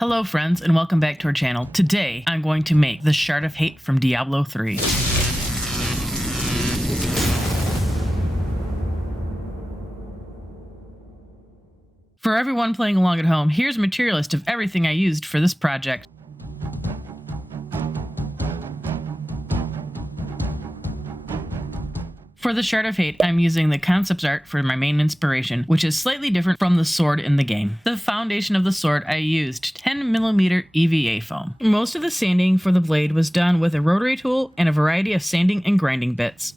Hello friends and welcome back to our channel. Today I'm going to make the Shard of Hate from Diablo 3. For everyone playing along at home, here's a material list of everything I used for this project. For the Shard of Hate, I'm using the concept art for my main inspiration, which is slightly different from the sword in the game. The foundation of the sword, I used 10mm EVA foam. Most of the sanding for the blade was done with a rotary tool and a variety of sanding and grinding bits.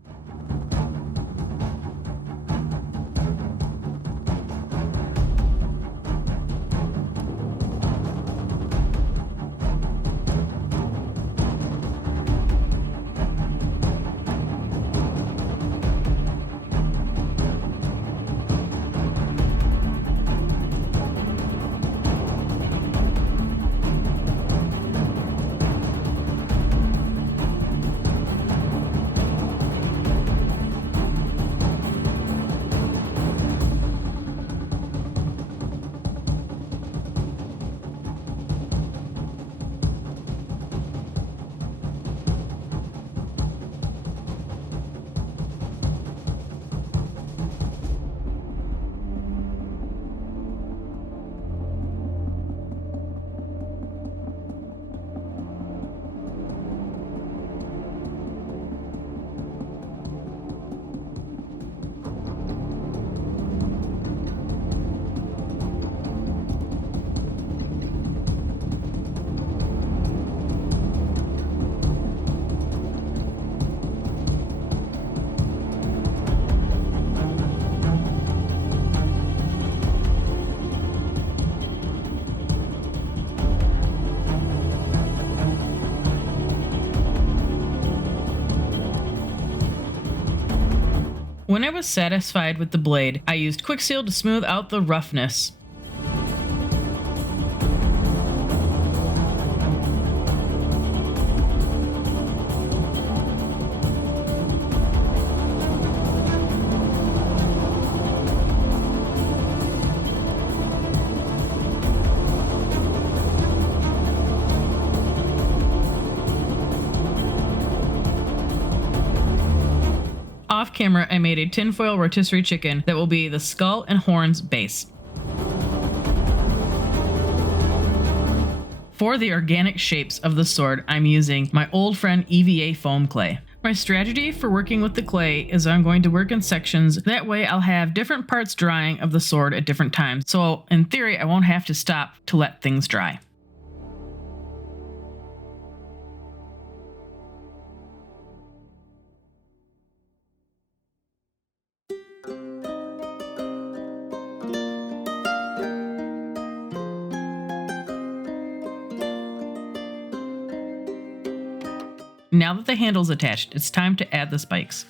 When I was satisfied with the blade, I used Kwik Seal to smooth out the roughness. Off camera, I made a tinfoil rotisserie chicken that will be the skull and horns base. For the organic shapes of the sword, I'm using my old friend EVA Foam clay. My strategy for working with the clay is I'm going to work in sections. That way I'll have different parts drying of the sword at different times. So in theory, I won't have to stop to let things dry. Now that the handle's attached, it's time to add the spikes.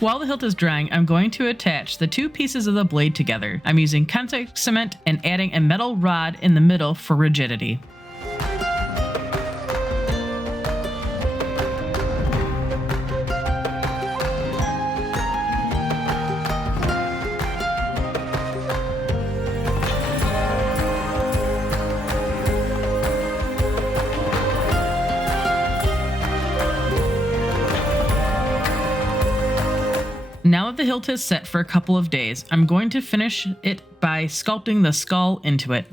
While the hilt is drying, I'm going to attach the two pieces of the blade together. I'm using contact cement and adding a metal rod in the middle for rigidity. Now that the hilt is set for a couple of days, I'm going to finish it by sculpting the skull into it.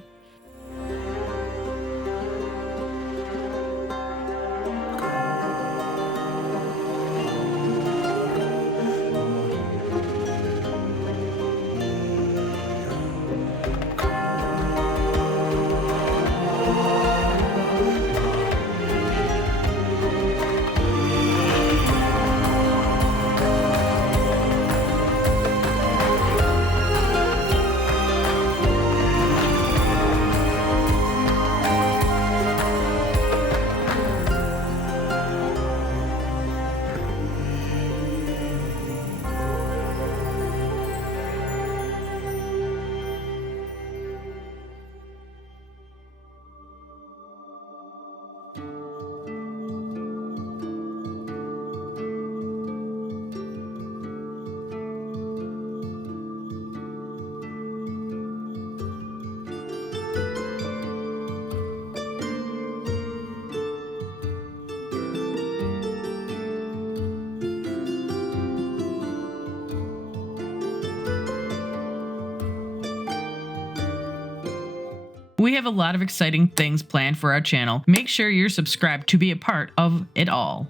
We have a lot of exciting things planned for our channel. Make sure you're subscribed to be a part of it all.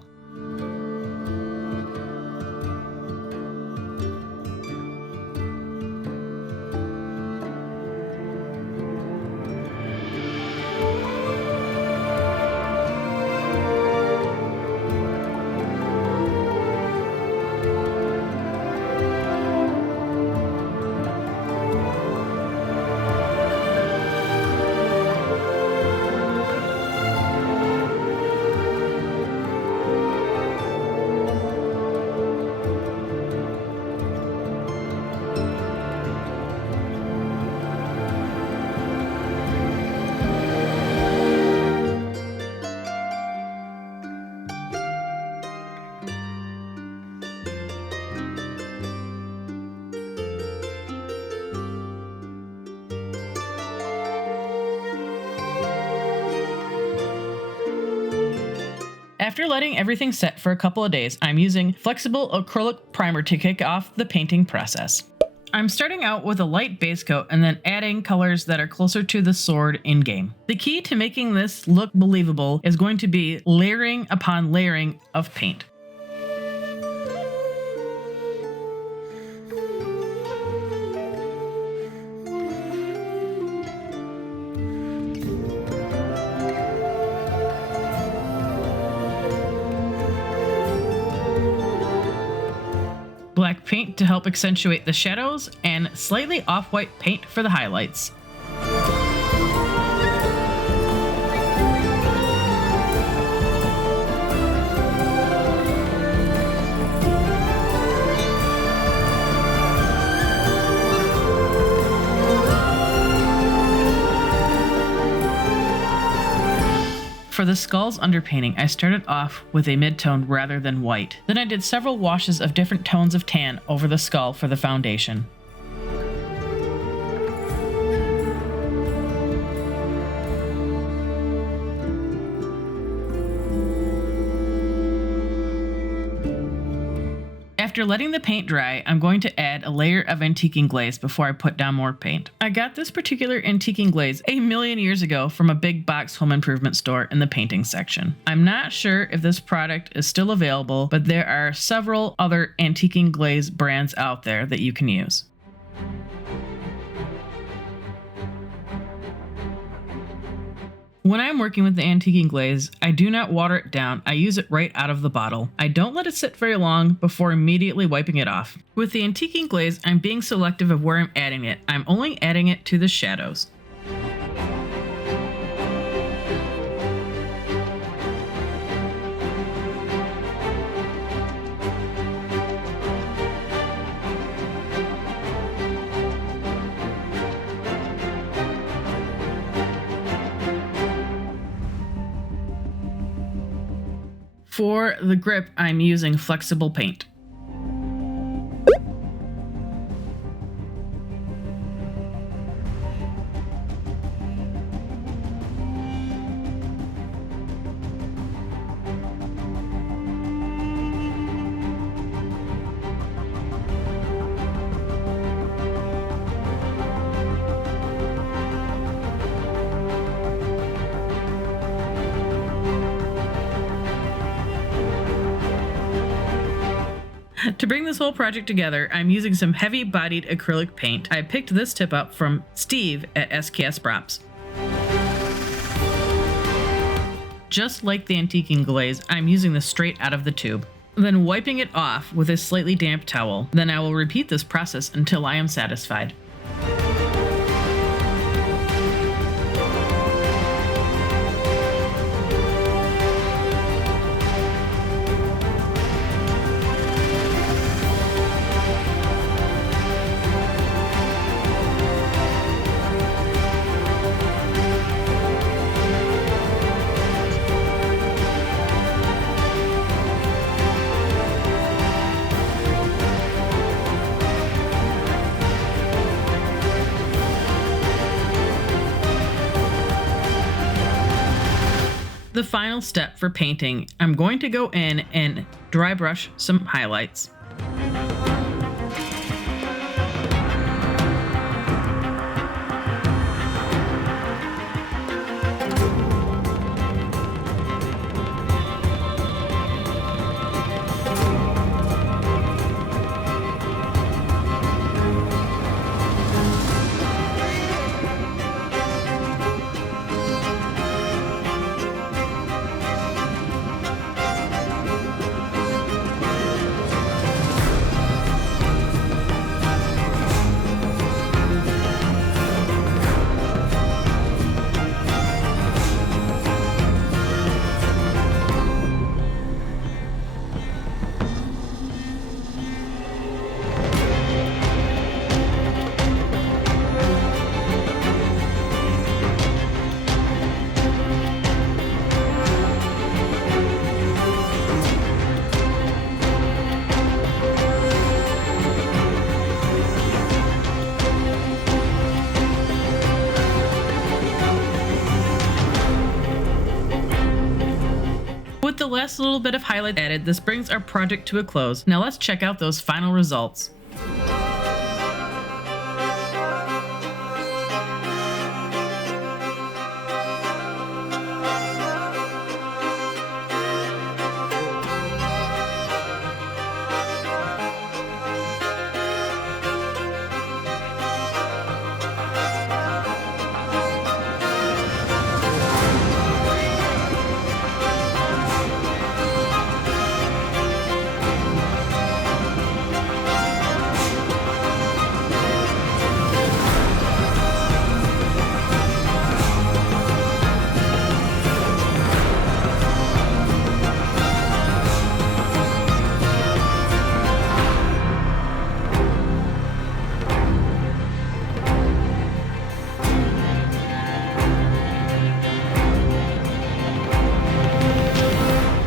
After letting everything set for a couple of days, I'm using flexible acrylic primer to kick off the painting process. I'm starting out with a light base coat and then adding colors that are closer to the sword in-game. The key to making this look believable is going to be layering upon layering of paint. Black paint to help accentuate the shadows, and slightly off-white paint for the highlights. For the skull's underpainting, I started off with a mid-tone rather than white. Then I did several washes of different tones of tan over the skull for the foundation. After letting the paint dry, I'm going to add a layer of antiquing glaze before I put down more paint. I got this particular antiquing glaze a million years ago from a big box home improvement store in the painting section. I'm not sure if this product is still available, but there are several other antiquing glaze brands out there that you can use. When I'm working with the antiquing glaze, I do not water it down. I use it right out of the bottle. I don't let it sit very long before immediately wiping it off. With the antiquing glaze, I'm being selective of where I'm adding it. I'm only adding it to the shadows. For the grip, I'm using flexible paint. To bring this whole project together, I'm using some heavy-bodied acrylic paint. I picked this tip up from Steve at SKS Props. Just like the antiquing glaze, I'm using this straight out of the tube, then wiping it off with a slightly damp towel. Then I will repeat this process until I am satisfied. The final step for painting, I'm going to go in and dry brush some highlights. With the last little bit of highlight added, this brings our project to a close. Now let's check out those final results.